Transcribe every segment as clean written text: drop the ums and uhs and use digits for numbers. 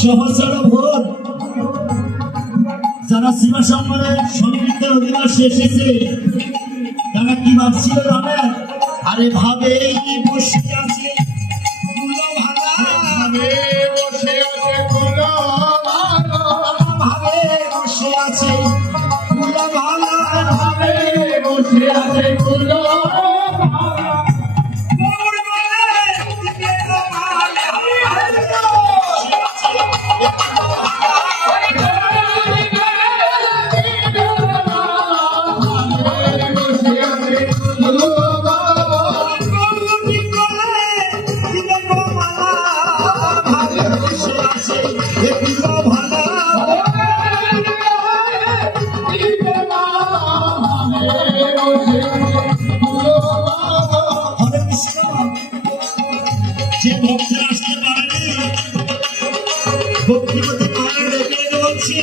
সহস্র ভোর যারা সীমা সম্মানের সংগীতের অধিবাসে এসেছে তারা কি ভাবছিল জানেন? আরে ভাবে বসে আছে ভাবে বসে আছে যে ভক্তরা আসতে পারেনি ভক্তিপতি মায়ের রেখে বলছে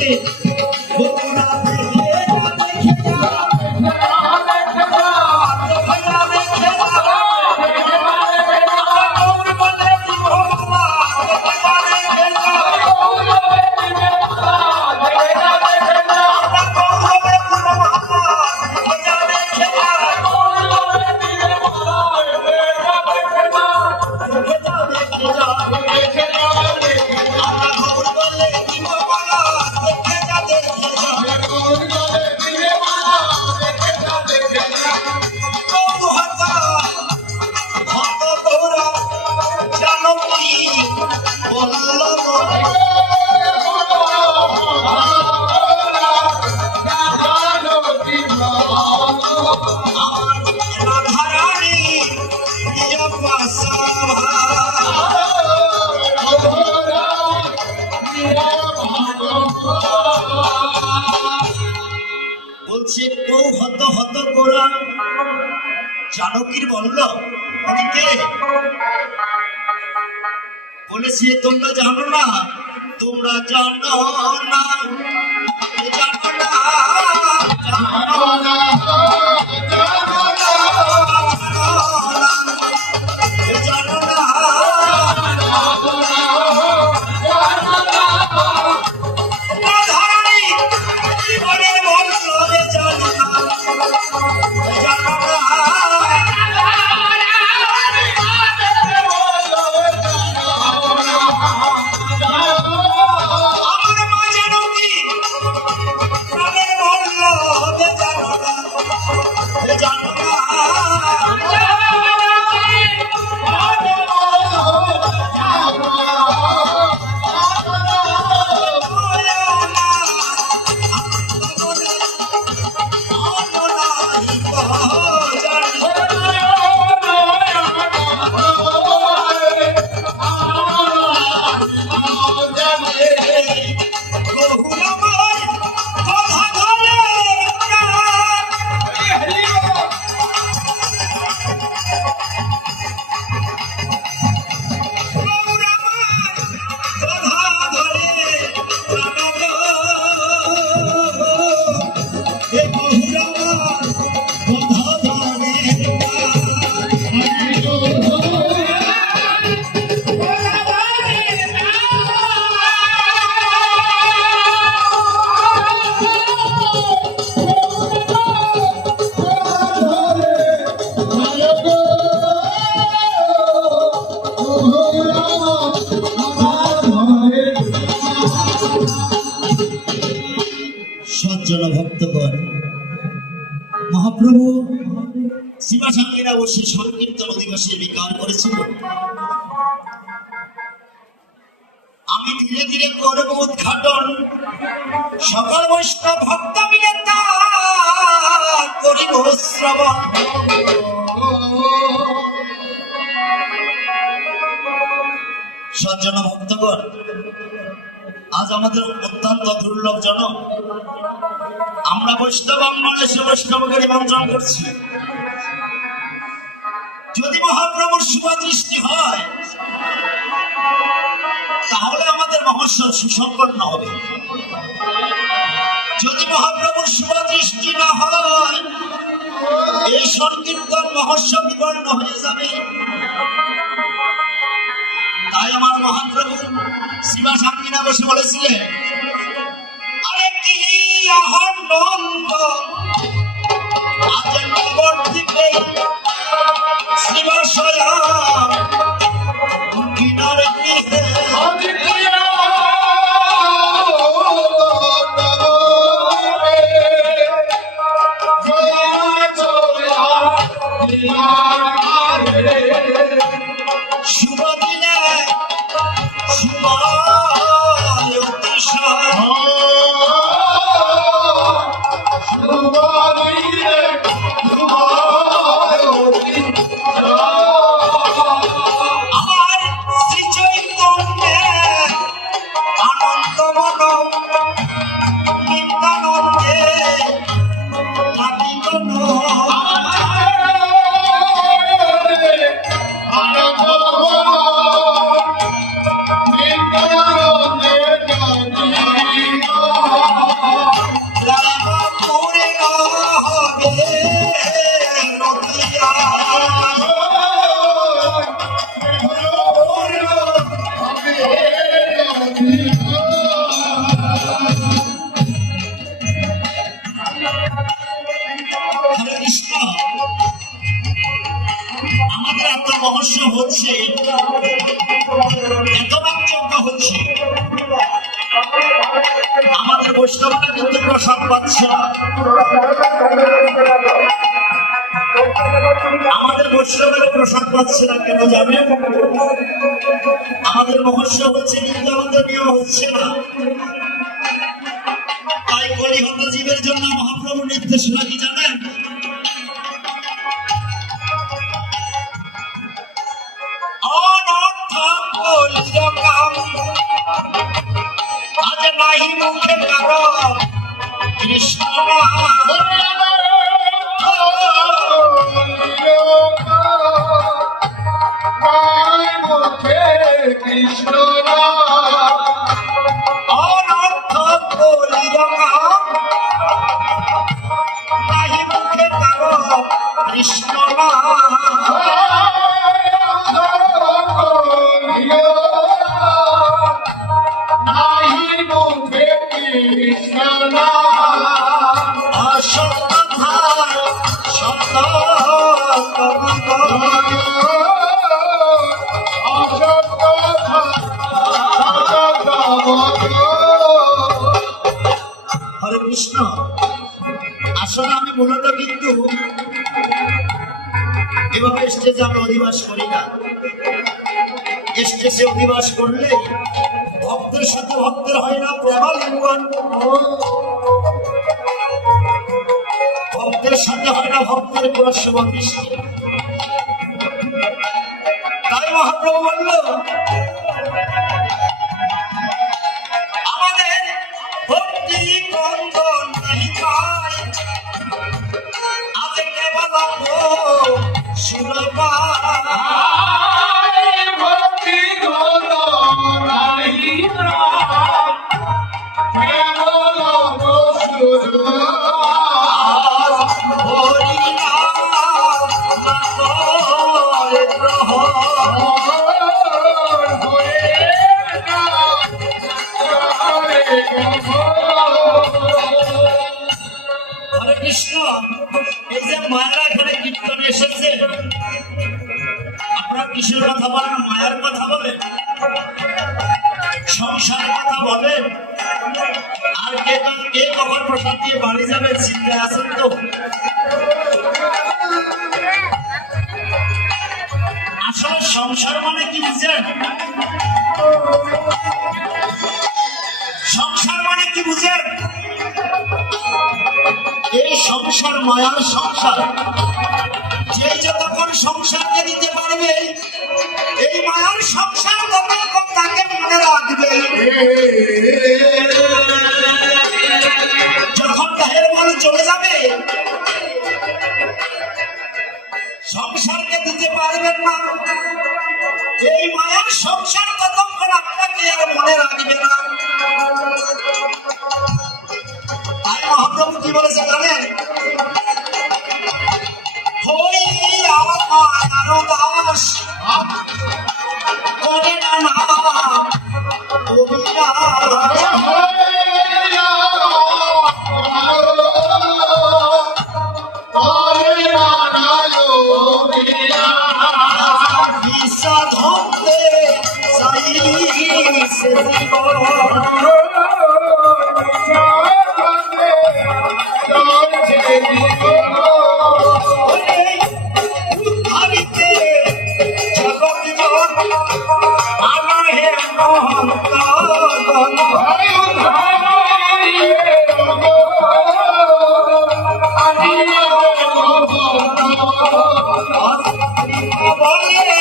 বলছে ও হত হত গোরা জানকীর বলল কে বলেছে তোমরা জানো না তোমরা জানো না জানো না জানো না মহাপ্রভু শিবাসাঙ্গীরা বসে সংকীর্তন অধিবাসে বিকার করেছিল। আমি ধীরে ধীরে করব উদ্ঘাটন, সকল বৈষ্ণব ভক্ত মিলে তা করিব শ্রবণ। সজ্জন ভক্তগণ, আজ আমাদের অত্যন্ত দুর্লভজনক, আমরা বৈষ্ণব অঙ্গনে সে বৈষ্ণবকে নিমন্ত্রণ করছি। যদি মহাপ্রভুর শুভ দৃষ্টি হয় তাহলে আমাদের মহোৎসব সুসম্পন্ন হবে। যদি মহাপ্রভুর শুভ দৃষ্টি না হয় এই সংকীর্তন মহোৎসব বিবর্ণ হয়ে যাবে। তাই আমার মহাপ্রভু শিবাসাঙ্গীরা বসে বলেছিলেন, আরে কি আনন্দ আজ নবদ্বীপে শিবাশয়া কিনার গৃহে। শুভ দিনে শুভ আমার শ্রী চৈতন্যে আনন্দ মন নিত্যানন্দে থাকিত আমাদের এত রহস্য হচ্ছে, এত বাক্যজ্ঞ হচ্ছে, আমাদের বৈষ্ণবরা কিন্তু প্রসাদ পাচ্ছে না। আমাদের বৈষ্ণবের প্রসাদ পাচ্ছে না কেন জানেন? আমাদের মহস্য হচ্ছে কিন্তু আমাদের নিয়ম হচ্ছে না। তাই কলিহত জীবের জন্য মহাপ্রভু নির্দেশনা কি জানেন? আজ নাহি মুখে কারো কৃষ্ণ কৃষ্ণ অনর্থ বলির কাম নাহি মুখে কারো কৃষ্ণ হরে কৃষ্ণ। আসলে আমি মূলত কিন্তু এভাবে স্টেজে আমরা অধিবাস করি না। স্টেজে অধিবাস করলে ভক্তের সাথে ভক্তের হয় না প্রেমালিঙ্গন, ভক্তের সাথে হয় না ভক্তের কোন শুভ দৃষ্টি। তাই মহাপ্রভু বলল, আমাদের ভক্তি কন্দন নাহি পায়, আজ কেবল সুরপা ভক্তি হরে কৃষ্ণ। এই যে মায়েরা এখানে কীর্তন এসেছে, আপনারা কিসের কথা বলেন? মায়ের কথা বলেন, সংসারের কথা বলেন, আর কে কখন প্রসাদ দিয়ে বাড়ি যাবে চিন্তায় আছেন তো? সংসার মানে কি বুঝেন? সংসার মানে কি বুঝেন? এই সংসার মায়ার সংসার। যে যতক্ষণ সংসারকে দিতে পারবে, এই মায়ার সংসার ততক্ষণ তাকে মনে রাখবে। যখন তাহের বল চলে যাবে, সংসারকে দিতে পারবেন না, এই মায়ার সংসার ততক্ষণ আপনাকে আর মনে রাখবে না। তাই মহাপ্রভু কি বলেছে জানেন? হই আমার দাস করে না ধরতে চাই সে উদ্ধারিতে জগৎ আনাহে বলে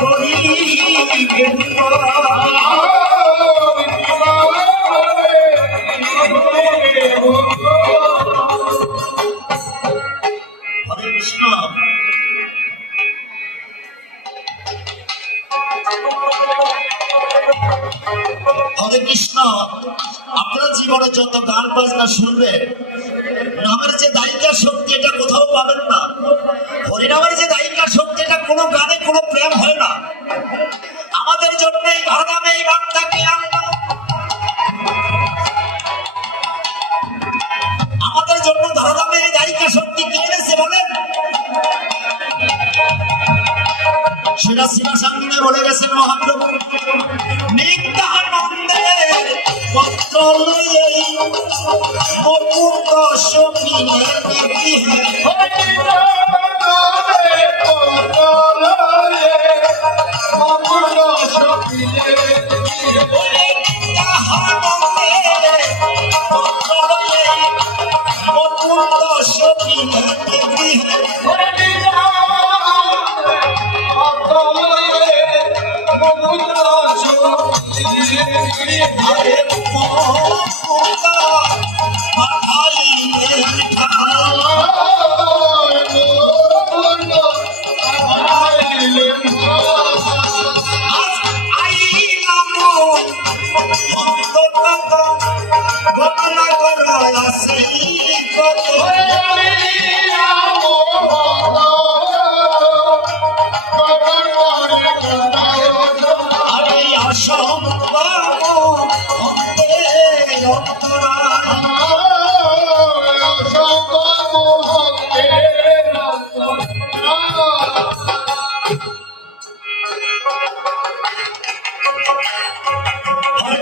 করি হরে কৃষ্ণ। হরে কৃষ্ণ। আপনারা জীবনে যত গান বাজনা শুনবে, নামের যে দায়িকা শক্তি এটা কোথাও পাবেন না। হরিনামের যে দায়িকা শক্তি এটা কোনো গানে কোনো প্রেম হয় না। আমাদের জন্য এই ধর্মে এই বার্তাকে আনলো, আমাদের জন্য ধর্মে এই দায়িকা শক্তি কে এনেছে বলেন? সেটা সীমা সামনে বলে গেছেন মহাপ্রভু। নিত্যানন্দের পত্র লইয়ে মুকুন্দ সখিনে গৃহে মুকুন্দ সখিনে গৃহে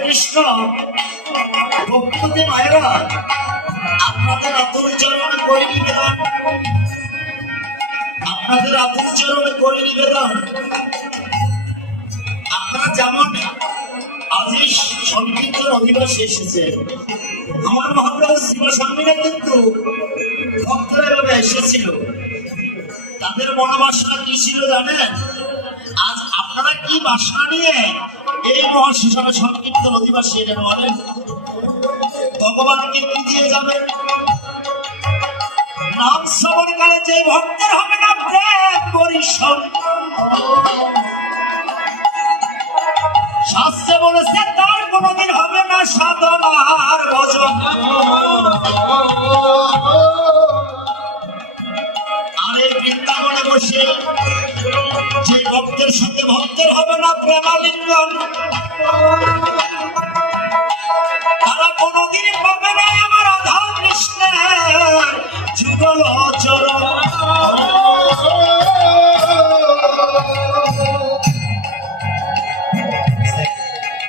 কৃষ্ণ ভক্তদের মায়েরা, আপনাদের আতুর চরণে করি নিবেদন, আপনাদের আতুর চরণে করি নিবেদন। আপনারা যেমন আজ এই সংকীর্তন অধিবাসে এসেছে, আমার মহাপ্রভু শিবস্বামীরা কিন্তু ভক্তরা এভাবে এসেছিল। তাদের মনোবাসনা কি ছিল জানেন? আজ আপনারা কি বাসনা নিয়ে এই মহাশিশারা সংকীর্তন অধিবাসী এলেন বলেন? ভগবানকে কি দিয়ে যাবেন? নাম শ্রবণকালে যে ভক্তের হবে না প্রেম পরিশোধ, শাস্ত্রে বলেছে তার কোনদিন হবে না সাধনার ভজন। আর এই বৃন্দাবনে বসে যে ভক্তের সাথে ভক্তের হবে না প্রেমালিঙ্গন, তারা কোনদিন পাবে না আমার রাধা কৃষ্ণের যুগল চরণ।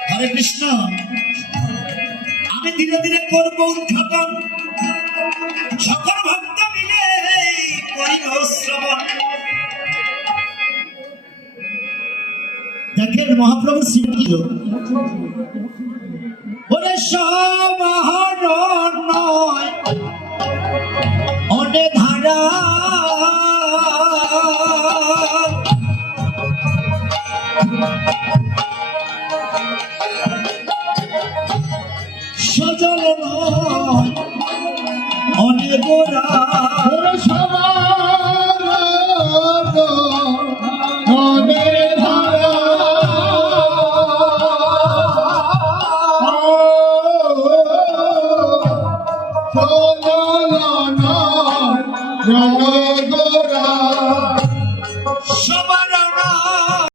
হরে কৃষ্ণ। আমি ধীরে ধীরে করবো উদ্ঘাটন, সকল ভক্ত মিলে করিব শ্রবণ। মহাপ্রভু ছিল ওরে সমাহরণ নয় অনে ধারা সজল নয় অনে গোরা Oh